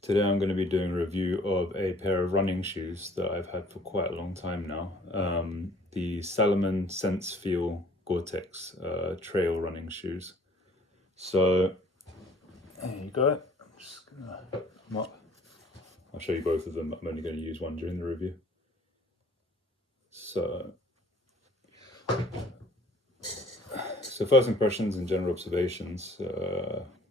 Today I'm going to be doing a review of a pair of running shoes that I've had for quite a long time now. The Salomon Sense Feel GTX trail running shoes. So there you go. I'm just gonna put them up. I'll show you both of them. I'm only going to use one during the review. So first impressions and general observations.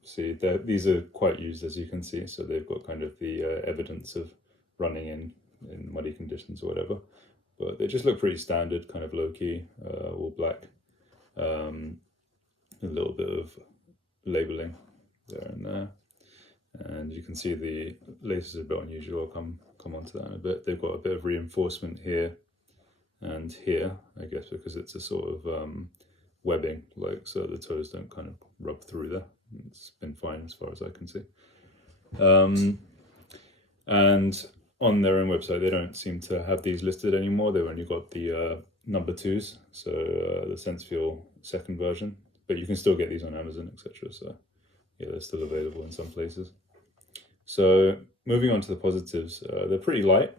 See, these are quite used, as you can see, so they've got kind of the evidence of running in muddy conditions or whatever, but they just look pretty standard, kind of low-key, all black, a little bit of labeling there and there, and you can see the laces are a bit unusual. I'll come on to that in a bit. They've got a bit of reinforcement here and here, I guess, because it's a sort of webbing, like, so the toes don't kind of rub through there. It's been fine as far as I can see. And on their own website, they don't seem to have these listed anymore. They've only got the number 2s, so the Sense Feel second version, but you can still get these on Amazon, etc. So yeah, they're still available in some places. So moving on to the positives, they're pretty light.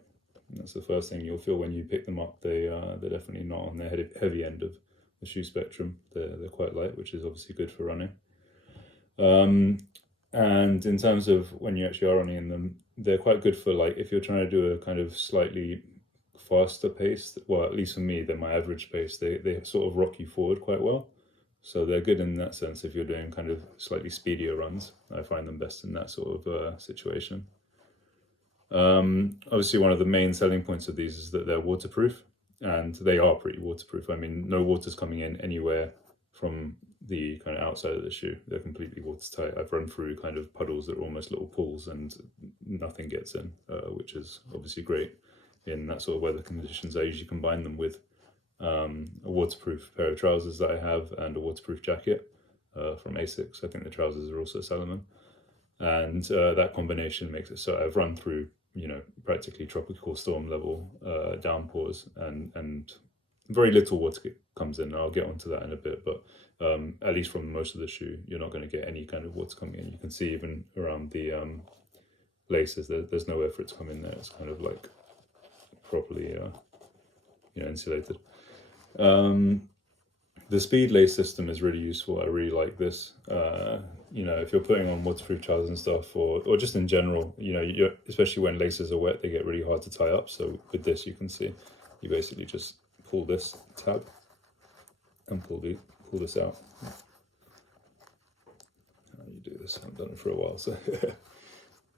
That's the first thing you'll feel when you pick them up. They're definitely not on the heavy end of the shoe spectrum. They're quite light, which is obviously good for running. And in terms of when you actually are running in them, they're quite good for, like, if you're trying to do a kind of slightly faster pace, well, at least for me, they're my average pace. They sort of rock you forward quite well. So they're good in that sense if you're doing kind of slightly speedier runs. I find them best in that sort of situation. Obviously, one of the main selling points of these is that they're waterproof, and they are pretty waterproof. I mean, no water's coming in anywhere from the kind of outside of the shoe. They're completely watertight. I've run through kind of puddles that are almost little pools and nothing gets in, which is obviously great in that sort of weather conditions. I usually combine them with a waterproof pair of trousers that I have and a waterproof jacket from Asics. I think the trousers are also Salomon, and that combination makes it so I've run through, you know, practically tropical storm level downpours, and very little water comes in. I'll get onto that in a bit, but at least from most of the shoe, you're not going to get any kind of water coming in. You can see even around the laces, there's nowhere for it to come in there. It's kind of like properly insulated. The speed lace system is really useful. I really like this. You know, if you're putting on waterproof trousers and stuff, or just in general, you know, especially when laces are wet, they get really hard to tie up. So with this, you can see, you basically just pull this tab and pull this out. How do you do this? I haven't done it for a while, so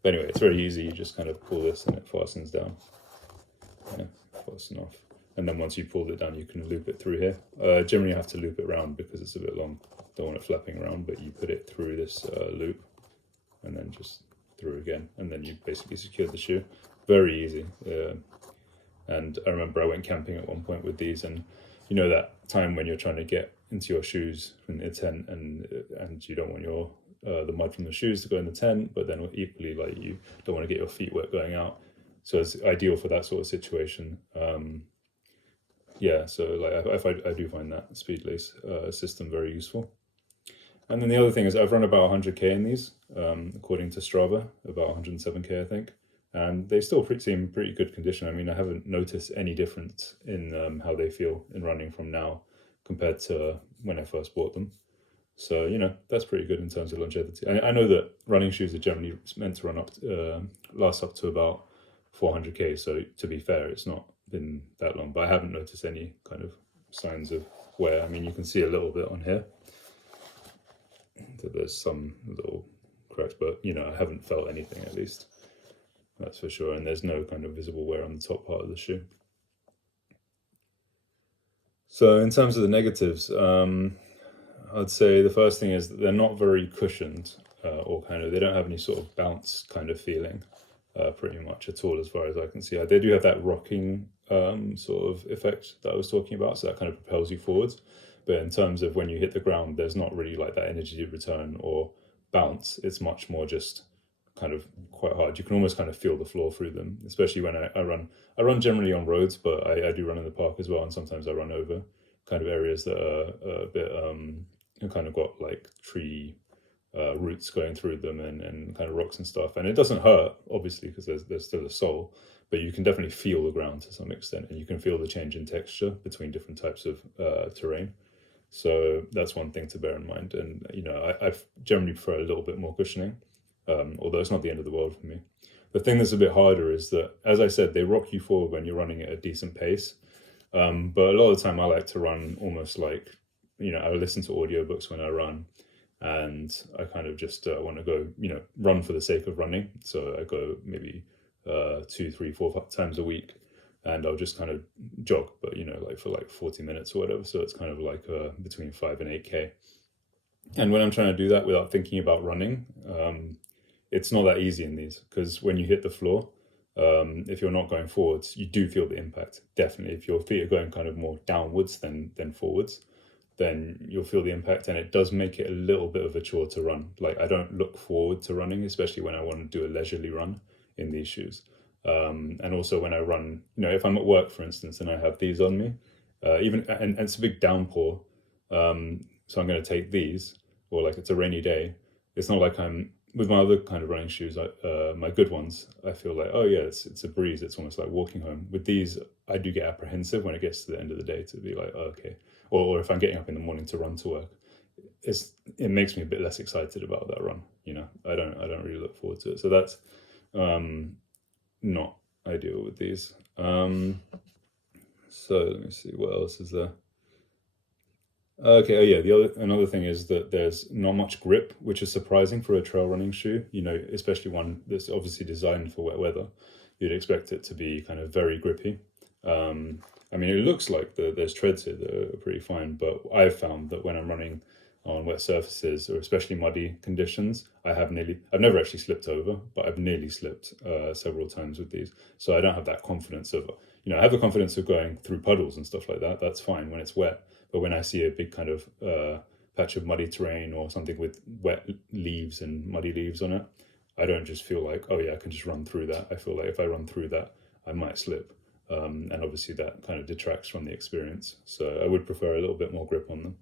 but anyway, it's very easy. You just kind of pull this and it fastens down. Yeah, fasten off. And then once you pulled it down, you can loop it through here. Generally you have to loop it around because it's a bit long. Don't want it flapping around, but you put it through this loop and then just through again, and then you basically secured the shoe. Very easy. And I remember I went camping at one point with these, and you know that time when you're trying to get into your shoes in the tent, and you don't want your the mud from the shoes to go in the tent, but then equally, like, you don't want to get your feet wet going out. So it's ideal for that sort of situation. Yeah, so like I do find that speed lace system very useful. And then the other thing is I've run about 100k in these, according to Strava, about 107k I think. And they still seem pretty good condition. I mean, I haven't noticed any difference in how they feel in running from now compared to when I first bought them. So, you know, that's pretty good in terms of longevity. I know that running shoes are generally meant to run up last up to about 400k. So to be fair, it's not been that long, but I haven't noticed any kind of signs of wear. I mean, you can see a little bit on here that there's some little cracks, but, you know, I haven't felt anything, at least. That's for sure. And there's no kind of visible wear on the top part of the shoe. So in terms of the negatives, I'd say the first thing is that they're not very cushioned, or kind of, they don't have any sort of bounce kind of feeling. pretty much at all, as far as I can see. They do have that rocking sort of effect that I was talking about, so that kind of propels you forwards. But in terms of when you hit the ground, there's not really like that energy return or bounce. It's much more just kind of quite hard. You can almost kind of feel the floor through them, especially when I run. I run generally on roads, but I do run in the park as well, and sometimes I run over kind of areas that are a bit kind of got like tree roots going through them and kind of rocks and stuff. And it doesn't hurt, obviously, because there's still a sole, but you can definitely feel the ground to some extent, and you can feel the change in texture between different types of terrain. So that's one thing to bear in mind. And, you know, I generally prefer a little bit more cushioning, although it's not the end of the world for me. The thing that's a bit harder is that, as I said, they rock you forward when you're running at a decent pace. But a lot of the time I like to run almost like, you know, I listen to audiobooks when I run, and I kind of just want to go, you know, run for the sake of running. So I go maybe 2, 3, 4 times a week, and I'll just kind of jog, but, you know, like for like 40 minutes or whatever. So it's kind of like between 5 and 8K. And when I'm trying to do that without thinking about running, it's not that easy in these, because when you hit the floor, if you're not going forwards, you do feel the impact. Definitely, if your feet are going kind of more downwards than forwards, then you'll feel the impact, and it does make it a little bit of a chore to run. Like, I don't look forward to running, especially when I want to do a leisurely run in these shoes. And also when I run, you know, if I'm at work, for instance, and I have these on me, and it's a big downpour, so I'm going to take these, or like it's a rainy day. It's not like I'm with my other kind of running shoes, my good ones. I feel like, oh yeah, it's a breeze. It's almost like walking home. With these, I do get apprehensive when it gets to the end of the day to be like, oh, okay. Or if I'm getting up in the morning to run to work, it makes me a bit less excited about that run. You know, I don't really look forward to it. So that's not ideal with these. So let me see, what else is there? Okay, oh yeah, another thing is that there's not much grip, which is surprising for a trail running shoe, you know, especially one that's obviously designed for wet weather. You'd expect it to be kind of very grippy. I mean, it looks like there's treads here that are pretty fine, but I've found that when I'm running on wet surfaces, or especially muddy conditions, I've never actually slipped over, but I've nearly slipped several times with these. So I don't have that confidence of, you know, I have the confidence of going through puddles and stuff like that. That's fine when it's wet. But when I see a big kind of patch of muddy terrain or something with wet leaves and muddy leaves on it, I don't just feel like, oh yeah, I can just run through that. I feel like if I run through that, I might slip. And obviously that kind of detracts from the experience. So I would prefer a little bit more grip on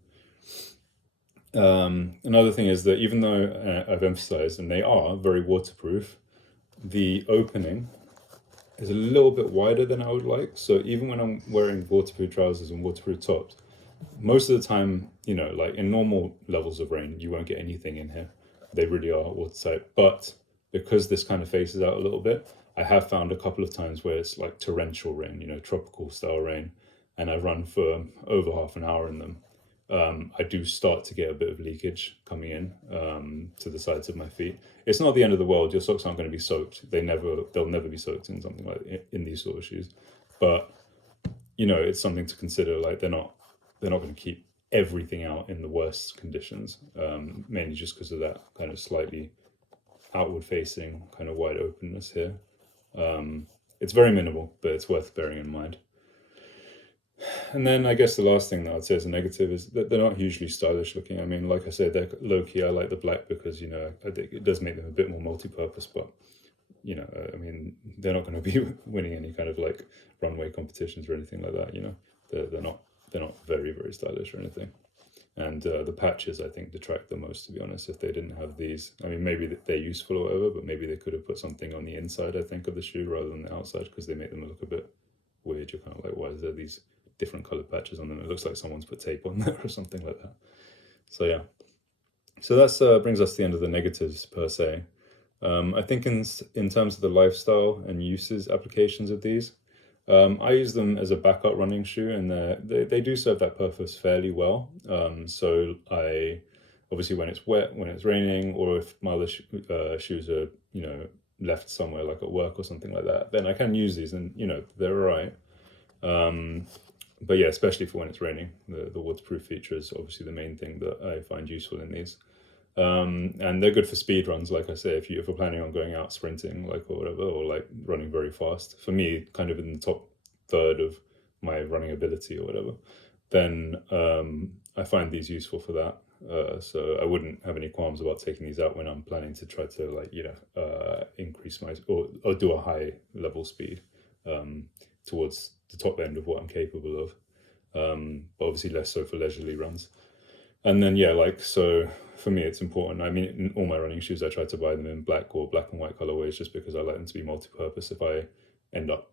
them. Another thing is that even though I've emphasized, and they are very waterproof, the opening is a little bit wider than I would like. So even when I'm wearing waterproof trousers and waterproof tops, most of the time, you know, like in normal levels of rain, you won't get anything in here. They really are watertight. But because this kind of faces out a little bit, I have found a couple of times where it's like torrential rain, you know, tropical style rain, and I run for over half an hour in them. I do start to get a bit of leakage coming in to the sides of my feet. It's not the end of the world. Your socks aren't going to be soaked. They'll never be soaked in something like in these sort of shoes. But you know, it's something to consider. Like they're not going to keep everything out in the worst conditions, mainly just because of that kind of slightly outward facing kind of wide openness here. It's very minimal, but it's worth bearing in mind. And then I guess the last thing that I'd say as a negative is that they're not hugely stylish looking. I mean, like I said, they're low key. I like the black because, you know, I think it does make them a bit more multi-purpose, but you know, I mean, they're not going to be winning any kind of like runway competitions or anything like that. You know, they're not very, very stylish or anything. And the patches, I think, detract the most, to be honest. If they didn't have these, I mean, maybe they're useful or whatever, but maybe they could have put something on the inside, I think, of the shoe rather than the outside, because they make them look a bit weird. You're kind of like, why is there these different colored patches on them? It looks like someone's put tape on there or something like that. So yeah. So that's brings us to the end of the negatives per se. I think in terms of the lifestyle and uses applications of these, I use them as a backup running shoe, and they do serve that purpose fairly well. So I obviously, when it's wet, when it's raining, or if my other shoes are, you know, left somewhere like at work or something like that, then I can use these, and you know, they're all right. But yeah, especially for when it's raining, the waterproof feature is obviously the main thing that I find useful in these. And they're good for speed runs, like I say, if you're planning on going out sprinting, like, or whatever, or like running very fast. For me, kind of in the top third of my running ability or whatever, then I find these useful for that. So I wouldn't have any qualms about taking these out when I'm planning to try to, like, increase my or do a high level speed towards the top end of what I'm capable of. But obviously less so for leisurely runs. And then, yeah, like, so for me, it's important. I mean, in all my running shoes, I try to buy them in black or black and white colorways just because I like them to be multi-purpose. If I end up,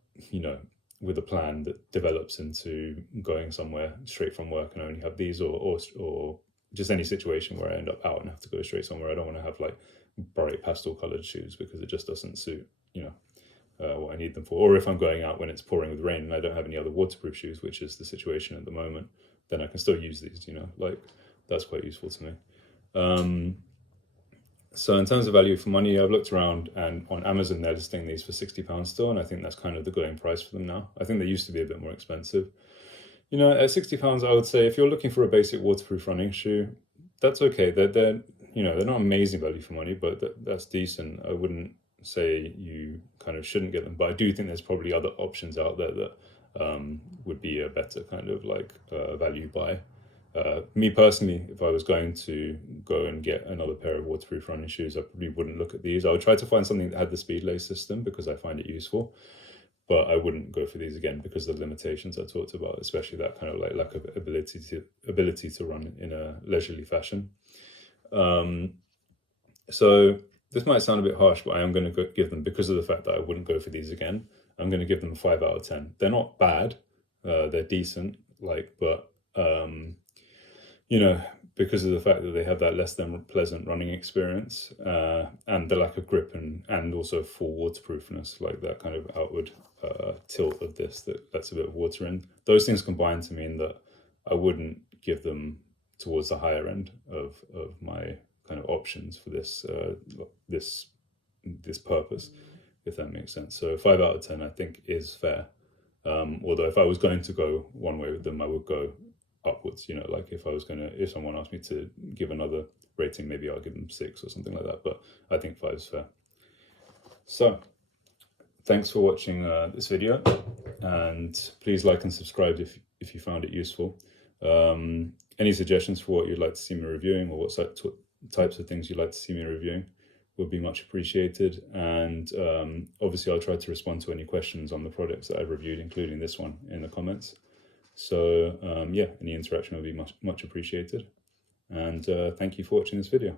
with a plan that develops into going somewhere straight from work and I only have these, or just any situation where I end up out and have to go straight somewhere, I don't want to have like bright pastel colored shoes because it just doesn't suit, what I need them for. Or if I'm going out when it's pouring with rain and I don't have any other waterproof shoes, which is the situation at the moment, then I can still use these, like that's quite useful to me. So in terms of value for money, I've looked around, and on Amazon they're listing these for £60 still, and I think that's kind of the going price for them now. I think they used to be a bit more expensive. At £60, I would say if you're looking for a basic waterproof running shoe, that's okay. They're not amazing value for money, but that's decent. I wouldn't say you kind of shouldn't get them, but I do think there's probably other options out there that would be a better kind of like value buy. Me personally, if I was going to go and get another pair of waterproof running shoes, I probably wouldn't look at these. I would try to find something that had the speedlace system because I find it useful, but I wouldn't go for these again because of the limitations I talked about, especially that kind of like lack of ability to run in a leisurely fashion. So this might sound a bit harsh, but I am going to give them, because of the fact that I wouldn't go for these again, I'm going to give them a 5 out of 10. They're not bad, they're decent, but because of the fact that they have that less than pleasant running experience, and the lack of grip and also full waterproofness, like that kind of outward tilt of this that lets a bit of water in. Those things combine to mean that I wouldn't give them towards the higher end of my kind of options for this purpose, if that makes sense. So 5 out of 10 I think is fair. Although if I was going to go one way with them, I would go upwards, like if someone asked me to give another rating, maybe I'll give them 6 or something like that, but I think 5 is fair. So thanks for watching this video, and please like and subscribe if you found it useful. Any suggestions for what you'd like to see me reviewing, or what types of things you'd like to see me reviewing, would be much appreciated. And obviously I'll try to respond to any questions on the products that I've reviewed, including this one, in the comments. So yeah, any interaction would be much appreciated. And thank you for watching this video.